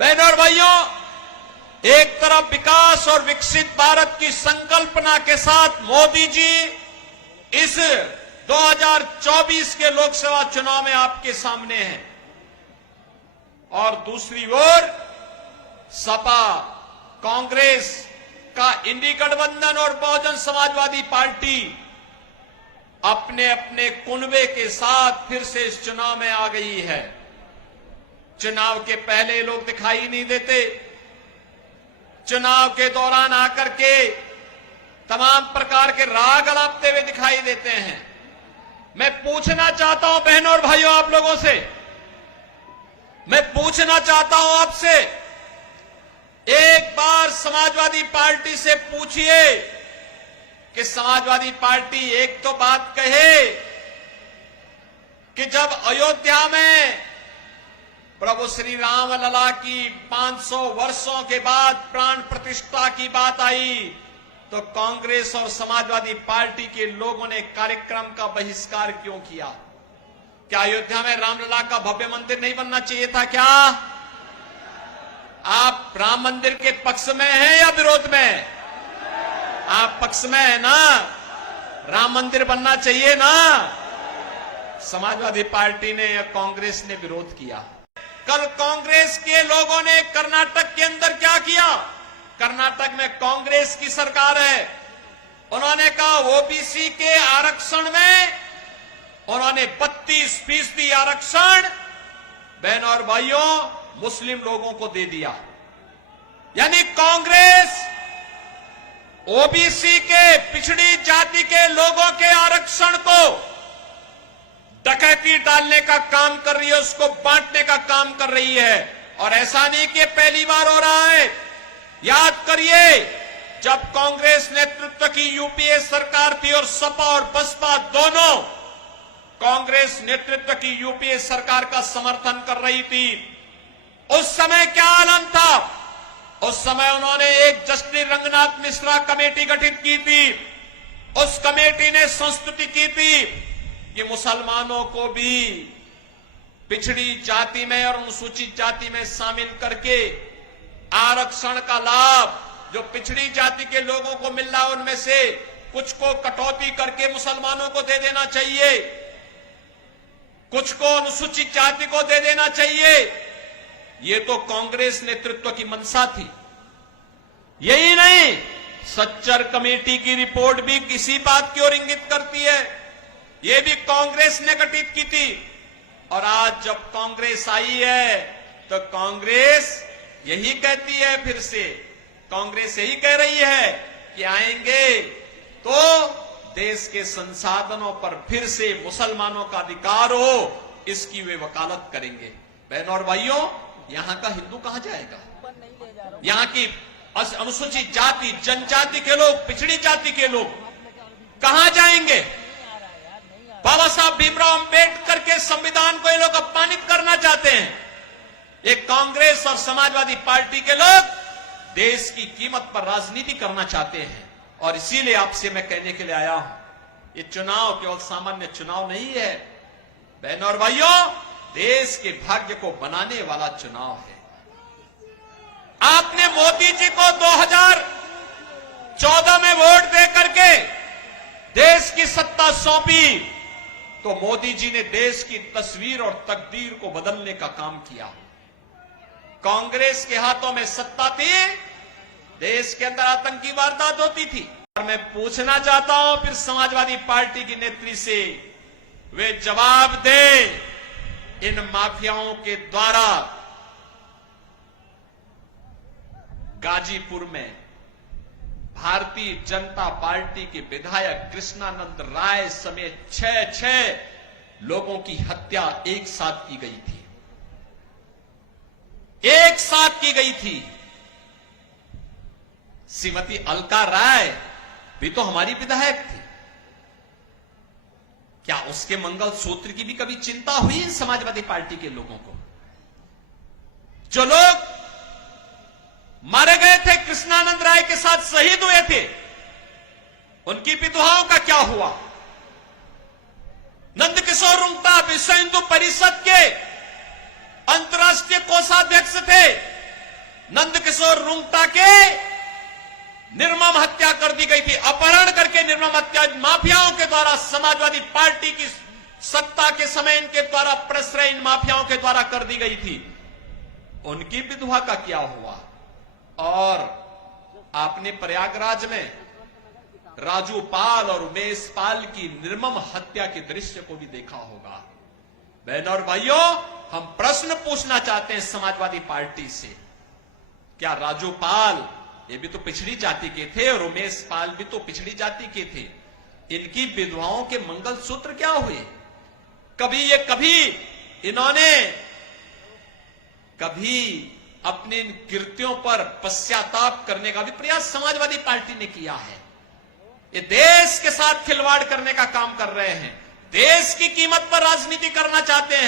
बहनों और भाइयों, एक तरफ विकास और विकसित भारत की संकल्पना के साथ मोदी जी इस 2024 के लोकसभा चुनाव में आपके सामने हैं, और दूसरी ओर सपा, कांग्रेस का इंडी गठबंधन और बहुजन समाजवादी पार्टी अपने अपने कुनबे के साथ फिर से इस चुनाव में आ गई है। चुनाव के पहले लोग दिखाई नहीं देते, चुनाव के दौरान आकर के तमाम प्रकार के राग अलापते हुए दिखाई देते हैं। मैं पूछना चाहता हूं बहनों और भाइयों, आप लोगों से मैं पूछना चाहता हूं आपसे, एक बार समाजवादी पार्टी से पूछिए कि समाजवादी पार्टी एक तो बात कहे कि जब अयोध्या में प्रभु श्री राम लला की 500 वर्षों के बाद प्राण प्रतिष्ठा की बात आई तो कांग्रेस और समाजवादी पार्टी के लोगों ने कार्यक्रम का बहिष्कार क्यों किया? क्या अयोध्या में रामलला का भव्य मंदिर नहीं बनना चाहिए था क्या? आप राम मंदिर के पक्ष में हैं या विरोध में? आप पक्ष में है ना? राम मंदिर बनना चाहिए ना? समाजवादी पार्टी ने या कांग्रेस ने विरोध किया। कल कांग्रेस के लोगों ने कर्नाटक के अंदर क्या किया? कर्नाटक में कांग्रेस की सरकार है, उन्होंने कहा ओबीसी के आरक्षण में उन्होंने 32% आरक्षण बहनों और भाइयों मुस्लिम लोगों को दे दिया। यानी कांग्रेस ओबीसी के पिछड़ी जाति के लोगों के आरक्षण को डकैती डालने का काम कर रही है, उसको बांटने का काम कर रही है। और ऐसा नहीं कि पहली बार हो रहा है। याद करिए, जब कांग्रेस नेतृत्व की यूपीए सरकार थी और सपा और बसपा दोनों कांग्रेस नेतृत्व की यूपीए सरकार का समर्थन कर रही थी, उस समय क्या आलम था? उस समय उन्होंने एक जस्टिस रंगनाथ मिश्रा कमेटी गठित की थी। उस कमेटी ने संस्तुति की थी कि मुसलमानों को भी पिछड़ी जाति में और अनुसूचित जाति में शामिल करके आरक्षण का लाभ जो पिछड़ी जाति के लोगों को मिल रहा है उनमें से कुछ को कटौती करके मुसलमानों को दे देना चाहिए, कुछ को अनुसूचित जाति को दे देना चाहिए। ये तो कांग्रेस नेतृत्व की मंशा थी। यही नहीं, सच्चर कमेटी की रिपोर्ट भी किसी बात की ओर इंगित करती है। ये भी कांग्रेस ने गठित की थी। और आज जब कांग्रेस आई है तो कांग्रेस यही कहती है, फिर से कांग्रेस यही कह रही है कि आएंगे तो देश के संसाधनों पर फिर से मुसलमानों का अधिकार हो, इसकी वे वकालत करेंगे। बहनों और भाइयों, यहां का हिंदू कहां जाएगा? यहां की अनुसूचित जाति, जनजाति के लोग, पिछड़ी जाति के लोग कहां जाएंगे? बाबा साहब भीमराव अंबेडकर के संविधान को ये लोग अपमानित करना चाहते हैं। ये कांग्रेस और समाजवादी पार्टी के लोग देश की कीमत पर राजनीति करना चाहते हैं। और इसीलिए आपसे मैं कहने के लिए आया हूं, ये चुनाव केवल सामान्य चुनाव नहीं है बहनों और भाइयों, देश के भाग्य को बनाने वाला चुनाव है। आपने मोदी जी को 2014 में वोट दे करके देश की सत्ता सौंपी तो मोदी जी ने देश की तस्वीर और तकदीर को बदलने का काम किया। कांग्रेस के हाथों में सत्ता थी, देश के अंदर आतंकी वारदात होती थी। और मैं पूछना चाहता हूं फिर समाजवादी पार्टी की नेत्री से, वे जवाब दें इन माफियाओं के द्वारा गाजीपुर में भारतीय जनता पार्टी के विधायक कृष्णानंद राय समेत 6 लोगों की हत्या एक साथ की गई थी। एक साथ की गई थी। श्रीमती अलका राय भी तो हमारी विधायक थी। क्या उसके मंगलसूत्र की भी कभी चिंता हुई इन समाजवादी पार्टी के लोगों को? जो लोग मारे गए थे, कृष्णानंद राय के साथ शहीद हुए थे, उनकी विधवाओं का क्या हुआ? नंदकिशोर रुंगटा विश्व हिंदू परिषद के अंतर्राष्ट्रीय कोषाध्यक्ष थे, केशोर रुंगटा के निर्मम हत्या कर दी गई थी। अपहरण करके निर्मम हत्या माफियाओं के द्वारा, समाजवादी पार्टी की सत्ता के समय इनके द्वारा प्रश्रय इन माफियाओं के द्वारा कर दी गई थी। उनकी विधवा का क्या हुआ? और आपने प्रयागराज में राजू पाल और उमेश पाल की निर्मम हत्या के दृश्य को भी देखा होगा। बहनों और भाइयों, हम प्रश्न पूछना चाहते हैं समाजवादी पार्टी से, क्या राजू पाल ये भी तो पिछड़ी जाति के थे और उमेश पाल भी तो पिछड़ी जाति के थे, इनकी विधवाओं के मंगलसूत्र क्या हुए? कभी इन्होंने अपने इन कृत्यों पर पश्चाताप करने का भी प्रयास समाजवादी पार्टी ने किया है। ये देश के साथ खिलवाड़ करने का काम कर रहे हैं, देश की कीमत पर राजनीति करना चाहते हैं।